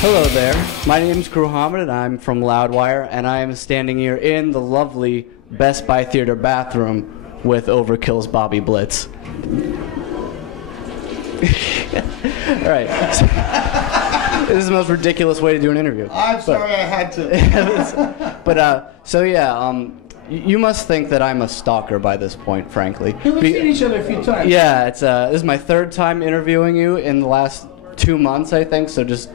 Hello there, my name's Muhammad and I'm from Loudwire, and I am standing here in the lovely Best Buy Theater bathroom with Overkill's Bobby Blitz. Alright, so, this is the most ridiculous way to do an interview. I'm sorry, I had to. So yeah, you must think that I'm a stalker by this point, frankly. We've seen each other a few times. Yeah, this is my third time interviewing you in the last 2 months, I think, so just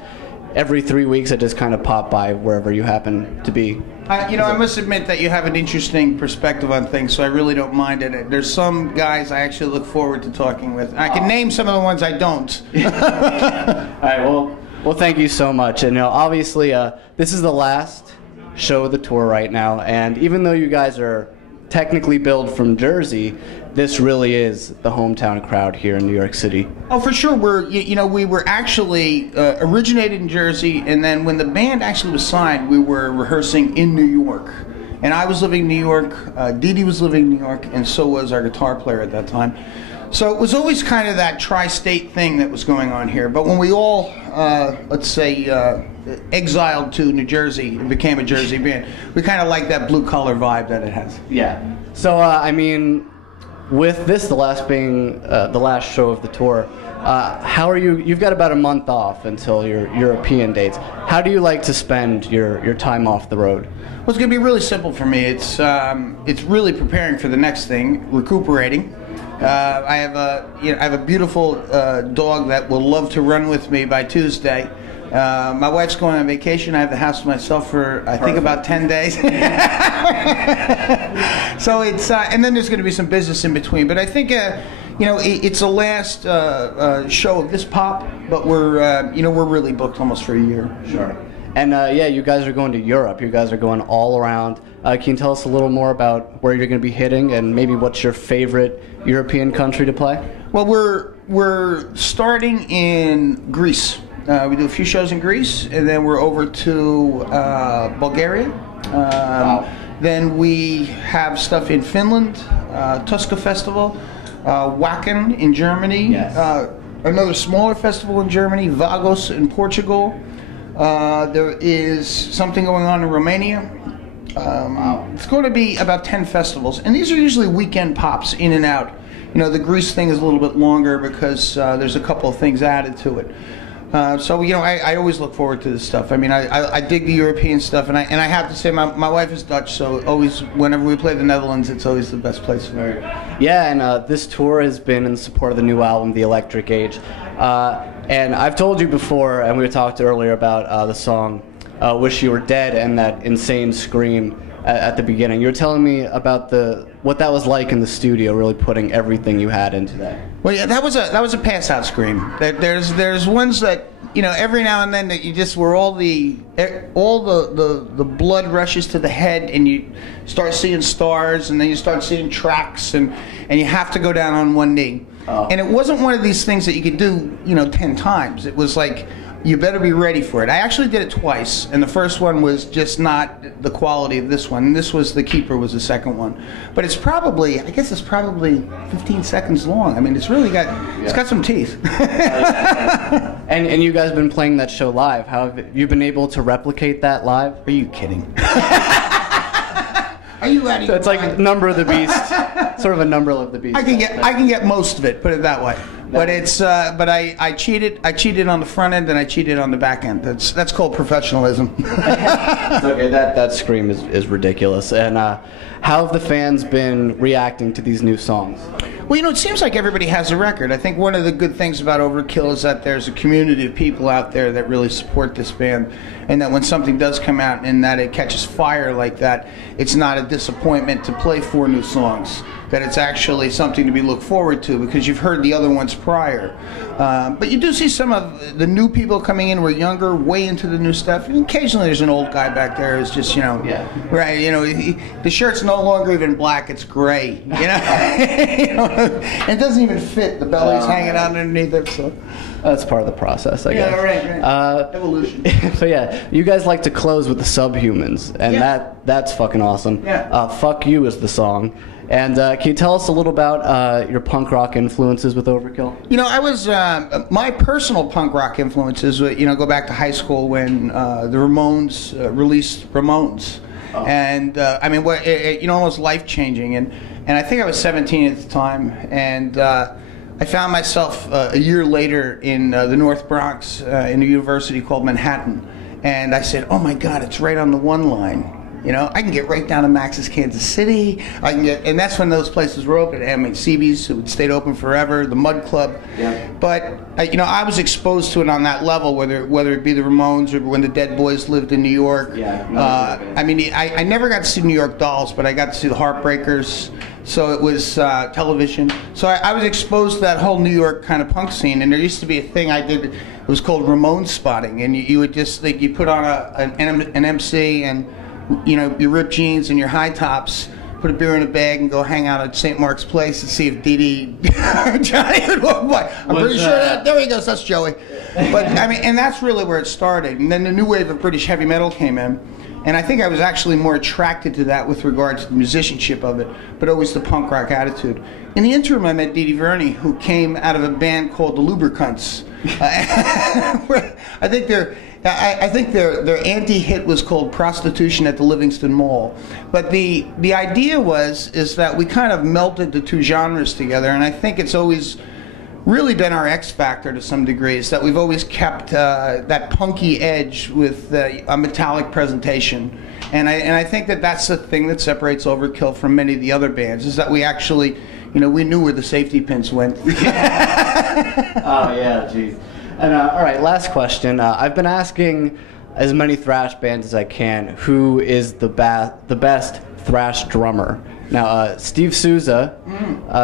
every 3 weeks I just kind of pop by wherever you happen to be. I must admit that you have an interesting perspective on things, so I really don't mind it. There's some guys I actually look forward to talking with. I can name some of the ones I don't. All right, well, thank you so much. And obviously, this is the last show of the tour right now, and even though you guys are technically billed from Jersey, this really is the hometown crowd here in New York City. Oh, for sure. We were actually originated in Jersey, and then when the band actually was signed, we were rehearsing in New York. And I was living in New York, Dee Dee was living in New York, and so was our guitar player at that time. So it was always kind of that tri-state thing that was going on here. But when we all, let's say, exiled to New Jersey and became a Jersey band, we kind of like that blue-collar vibe that it has. Yeah. So, I mean, with this, the last being the last show of the tour, how are you? You've got about a month off until your European dates. How do you like to spend your time off the road? Well, it's going to be really simple for me. It's really preparing for the next thing, recuperating. I have a beautiful dog that will love to run with me by Tuesday. My wife's going on vacation. I have the house to myself for I think about 10 days. So it's and then there's going to be some business in between. But I think it's the last show of this pop, but we're really booked almost for a year. Sure. And yeah, you guys are going to Europe. You guys are going all around. Can you tell us a little more about where you're going to be hitting, and maybe what's your favorite European country to play? Well, we're starting in Greece. We do a few shows in Greece, and then we're over to Bulgaria. Wow. Then we have stuff in Finland, Tuska Festival, Wacken in Germany, yes. Another smaller festival in Germany, Vagos in Portugal. There is something going on in Romania. Wow. It's going to be about 10 festivals, and these are usually weekend pops in and out. The Greece thing is a little bit longer because there's a couple of things added to it. So I always look forward to this stuff. I mean, I dig the European stuff, and I have to say my wife is Dutch, so always whenever we play the Netherlands, it's always the best place for me. Yeah, and this tour has been in support of the new album, The Electric Age. And I've told you before, and we talked earlier about the song "Wish You Were Dead" and that insane scream at the beginning. You were telling me about what that was like in the studio, really putting everything you had into that. Well, yeah, that was a pass out scream. There's ones that every now and then that you just where all the blood rushes to the head and you start seeing stars, and then you start seeing tracks, and you have to go down on one knee. Oh. And it wasn't one of these things that you could do 10 times. It was like, you better be ready for it. I actually did it twice, and the first one was just not the quality of this one. This was The Keeper was the second one. But I guess it's probably 15 seconds long. I mean, it's really it's got some teeth. And you guys have been playing that show live. How have you been able to replicate that live? Are you kidding? Are you out of So it's like a Number of the Beast, sort of a Number of the Beast. I can get most of it, put it that way. But I cheated. I cheated on the front end and I cheated on the back end. That's called professionalism. Okay, that scream is ridiculous. And how have the fans been reacting to these new songs? Well, it seems like everybody has a record. I think one of the good things about Overkill is that there's a community of people out there that really support this band, and that when something does come out and that it catches fire like that, it's not a disappointment to play 4 new songs. That it's actually something to be looked forward to because you've heard the other ones prior. But you do see some of the new people coming in who are younger, way into the new stuff. And occasionally there's an old guy back there who's just, right, the shirt's no longer even black, it's gray, and it doesn't even fit. The belly's hanging out underneath it, so. That's part of the process, I guess. Yeah, right. Evolution. So yeah, you guys like to close with the Subhumans, and that's fucking awesome. Yeah. Fuck You is the song. And can you tell us a little about your punk rock influences with Overkill? You know, I was my personal punk rock influences. You know, go back to high school when the Ramones released Ramones, and I mean, you know, almost life changing. And I think I was 17 at the time, and I found myself a year later in the North Bronx in a university called Manhattan, and I said, "Oh my God, it's right on the one line." You know, I can get right down to Max's Kansas City. I can get, and that's when those places were open. I mean, CB's, it stayed open forever. The Mud Club. Yeah. But you know, I was exposed to it on that level, whether it be the Ramones or when the Dead Boys lived in New York. Yeah. I mean, I never got to see New York Dolls, but I got to see the Heartbreakers. So it was television. So I was exposed to that whole New York kind of punk scene. And there used to be a thing I did. It was called Ramones spotting, and you would just like you put on an MC and, you know, your ripped jeans and your high tops, put a beer in a bag and go hang out at St. Mark's Place and see if Dee or Johnny would walk by. I'm pretty sure there he goes, that's Joey. But I mean, and that's really where it started. And then the new wave of British heavy metal came in. And I think I was actually more attracted to that with regard to the musicianship of it, but always the punk rock attitude. In the interim, I met Dee Dee Verney, who came out of a band called the Lubricants. I think their anti-hit was called Prostitution at the Livingston Mall. But the idea is that we kind of melted the two genres together, and I think it's always really been our X factor to some degree, is that we've always kept that punky edge with a metallic presentation. And I think that that's the thing that separates Overkill from many of the other bands, is that we actually, you know, we knew where the safety pins went. Oh, yeah, jeez. And all right, last question. I've been asking as many thrash bands as I can, who is the best thrash drummer? Now, Steve Souza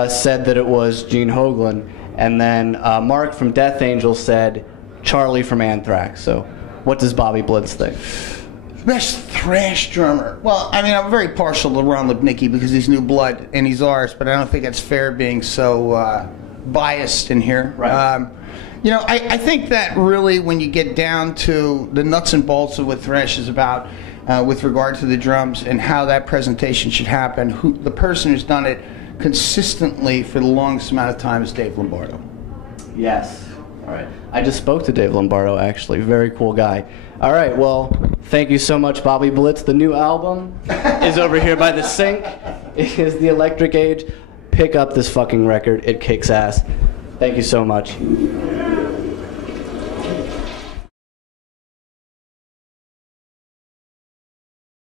said that it was Gene Hoglan, and then Mark from Death Angel said Charlie from Anthrax. So what does Bobby Blitz think? Best thrash drummer. Well, I mean, I'm very partial to Ron Lipnicki because he's new blood and he's ours, but I don't think it's fair being so biased in here. Right. You know, I think that really when you get down to the nuts and bolts of what thrash is about, with regard to the drums and how that presentation should happen, the person who's done it consistently for the longest amount of time is Dave Lombardo. Yes. All right. I just spoke to Dave Lombardo, actually. Very cool guy. All right. Well, thank you so much, Bobby Blitz. The new album is over here by the sink. It is The Electric Age. Pick up this fucking record. It kicks ass. Thank you so much.